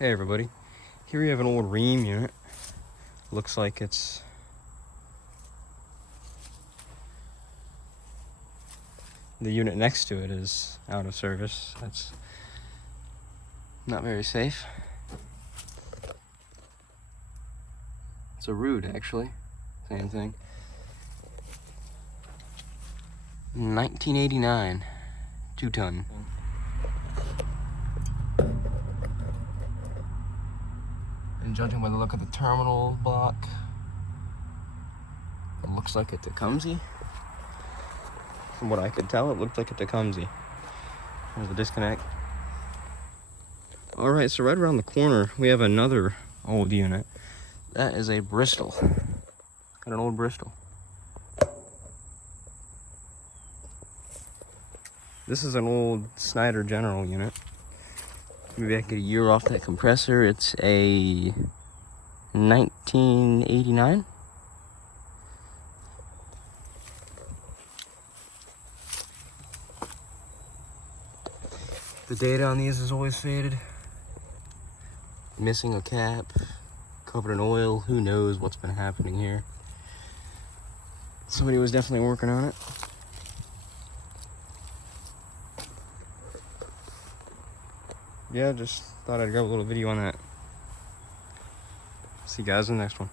Hey everybody, here we have an old ream unit. Looks like it's the unit next to it is out of service. That's not very safe. It's a Ruud actually, same thing. 1989, 2-ton. And judging by the look of the terminal block, it looks like a Tecumseh. From what I could tell, it looked like a Tecumseh. There's the disconnect. All right, so right around the corner, we have another old unit. That is a Bristol. Got an old Bristol. This is an old Snyder General unit. Maybe I can get a year off that compressor. It's a 1989. The data on these is always faded. Missing a cap, covered in oil. Who knows what's been happening here. Somebody was definitely working on it. Yeah, just thought I'd grab a little video on that. See you guys in the next one.